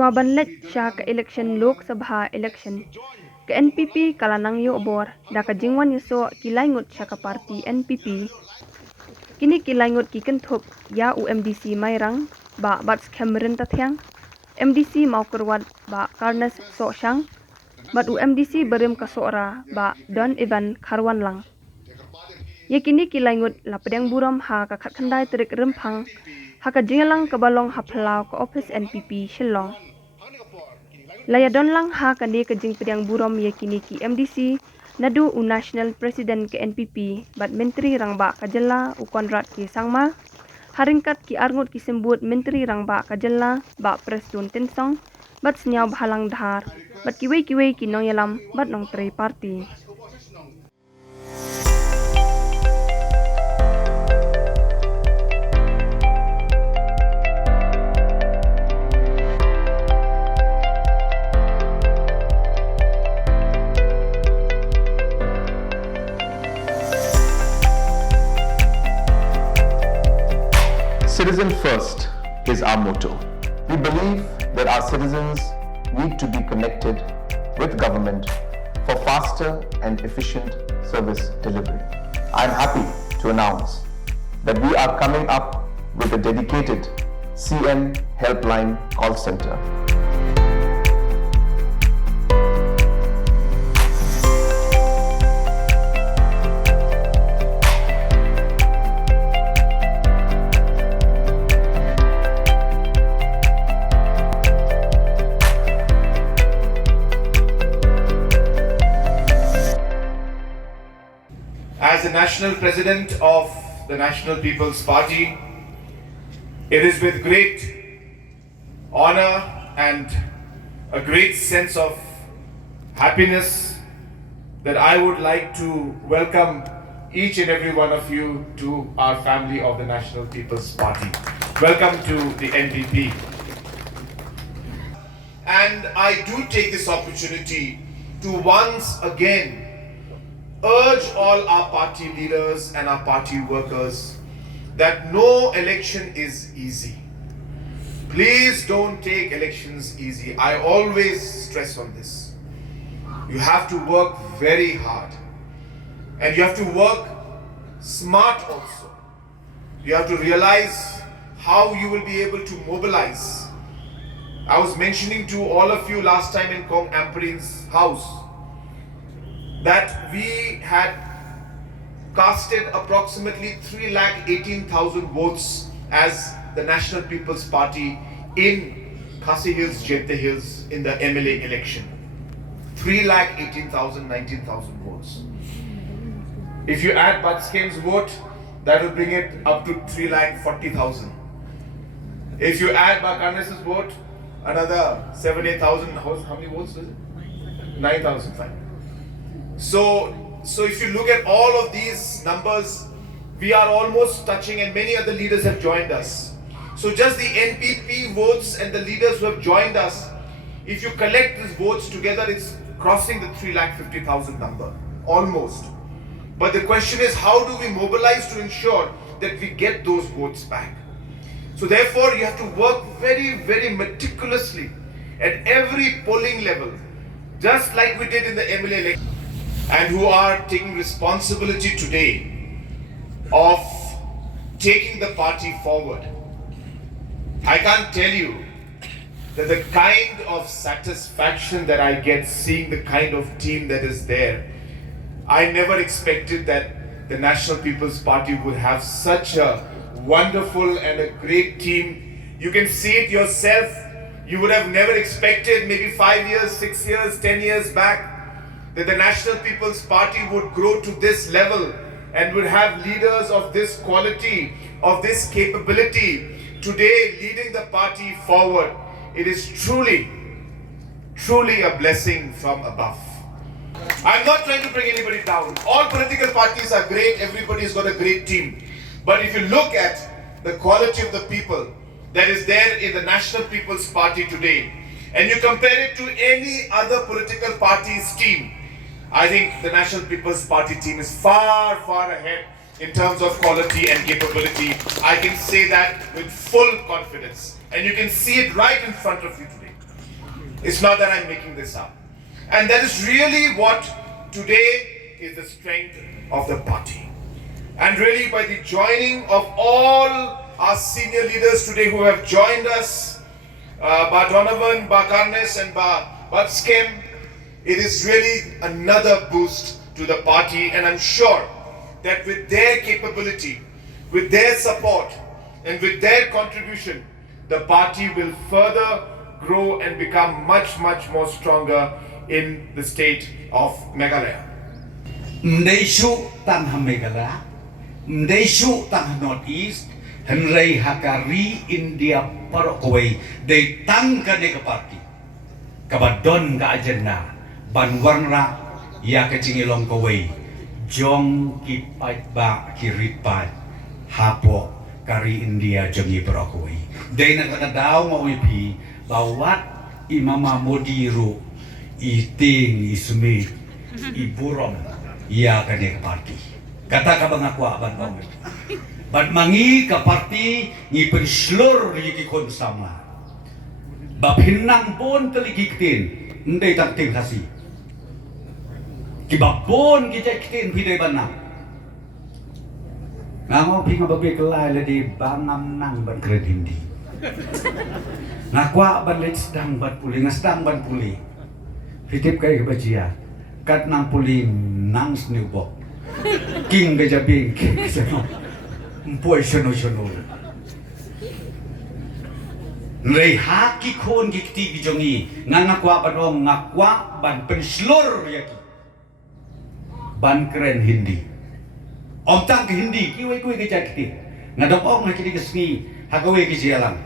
Shwaban let sha ka election Lok Sabha election. Ke NPP kalanang yo obor da ka jingwan yeso kilai ngut sha ka parti NPP. Kini kilai ngut ki kentup ya UMDC mairang ba bats Cameron tathyang. MDC mau kerwat ba Karnes so syang. Bat UMDC berim ka soora ba Don Ivan Karwan lang. Ye kini kilai ngut la Pdiang burom ha ka khat khandai terik rempang. Haka jingalang kabalong haplau ke office NPP Shillong. Laya don lang ha kani ke jing Pdiang burom ye kini ki MDC nadu u national president ke NPP bat menteri rangba kajela u konrad ki sangma haringkat ki arngut ki sembut menteri rangba kajela Bah Prestone tensong bat senyau bhalang dhar bat kiwei ki nong yalam bat nong trei parti. Citizen first is our motto. We believe that our citizens need to be connected with government for faster and efficient service delivery. I am happy to announce that we are coming up with a dedicated CM helpline call center. As the National President of the National People's Party, it is with great honor and a great sense of happiness that I would like to welcome each and every one of you to our family of the National People's Party. Welcome to the NPP. And I do take this opportunity to once again urge all our party leaders and our party workers that no election is easy. Please don't take elections easy. I always stress on this. You have to work very hard, and you have to work smart also. You have to realize how you will be able to mobilize. I was mentioning to all of you last time in Kong Amperin's house that we had casted approximately 318,000 votes as the National People's Party in Khasi Hills, Jete Hills in the MLA election. 318,000, 19,000 votes. If you add Batskem's vote, that will bring it up to 340,000. If you add Bakarnes's vote, another 7,000, how many votes is it? 9,005. So if you look at all of these numbers, we are almost touching, and many other leaders have joined us. So just the NPP votes and the leaders who have joined us, if you collect these votes together, it's crossing the 350,000 number, almost. But the question is, how do we mobilize to ensure that we get those votes back? So therefore, you have to work very, very meticulously at every polling level, just like we did in the MLA election, and who are taking responsibility today of taking the party forward. I can't tell you that the kind of satisfaction that I get seeing the kind of team that is there. I never expected that the National People's Party would have such a wonderful and a great team. You can see it yourself. You would have never expected maybe 5 years, 6 years, 10 years back that the National People's Party would grow to this level and would have leaders of this quality, of this capability, today leading the party forward. It is truly, truly a blessing from above. I'm not trying to bring anybody down. All political parties are great, everybody's got a great team. But if you look at the quality of the people that is there in the National People's Party today, and you compare it to any other political party's team, I think the National People's Party team is far, far ahead in terms of quality and capability. I can say that with full confidence. And you can see it right in front of you today. It's not that I'm making this up. And that is really what today is the strength of the party. And really by the joining of all our senior leaders today who have joined us, Bah Donovan, Bah Karnes and Bah Prestone, it is really another boost to the party, and I'm sure that with their capability, with their support and with their contribution, the party will further grow and become much more stronger in the state of Meghalaya. Mdesu tang Meghalaya, mdesu tang Northeast, henrei hakari India parokoi, they tang kane ke parti, kabadon ka agenda, banwarna ya kecingilong kawai, jong ki pait ba kirit pat, hapo kari India jongi parokoi. They nakakadaw mawipi bawat imama modiru iting ismi iburom ya kane ke parti. Kata ka bang ako aban bang. Ban mangi ka parti ni penslur ligi konsama. Bapinang pun teligiktin ndai takting kasi. Kibapon kijektin pidai banang. Ngamo pinga babi kelai ladi bangam nang ban kred hindi. Ngakwa ban lej sedang ban puli ngasdang ban puli. Fitip kay kebajia. Kat nang puli nang snubok. King gajabing king seno. Mpoy seno. Nrei haki kon gikti gijongi ngangakwa banong ngakwa ban penslur yaki. Ban keren hindi. Om tang ke hindi kiwe ke jakti. Ngadop ong nakiti kesni hagawe ke jalan.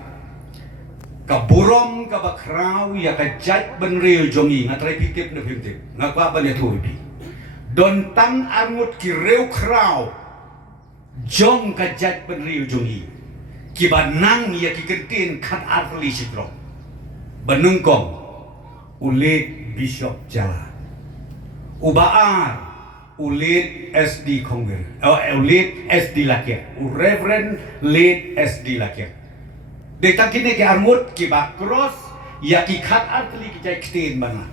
Ka burom ka bakraw ya ka jat ban reo jongi ngatrai pitip na pintip. Ngakwa ban ya tuwi. Don tang angut ki reo kraw. Jong ka jat ban reo jongi. Kibanang ya ki kentin kat arli sidro. Banungkong ulit Bishop Jala. Ubaar ulit SD Kongir, ulit SD Lakiat, Reverend Late SD Lakiat. Deta kini ke armut ki bakros ya ki khat artli ki jai ktin bana.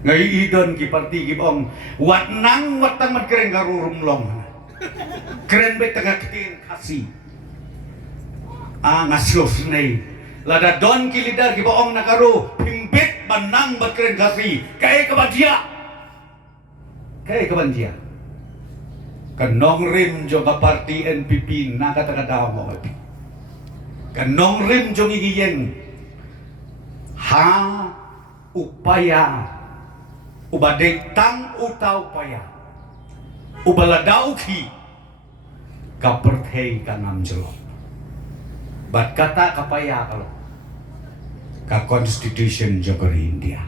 Ngai idon ki parti ki bong wat nang watang mat keren garurum long. Keren bet tengah ktin kasi. Ngasos nei. Lada don ki lidar ki bong nakaru pimbet banang bat keren kasi. Kai kebadia. Kaya kebanjia, kanong rim jo ka parti NPP na katakadaw mo kapi. Kanong rim jo ngigiyeng ha upaya ubadek tang utaw paya ubaladaw ki kaperthei kanam jelo. Bat kata kapaya kalau ka constitution jo India.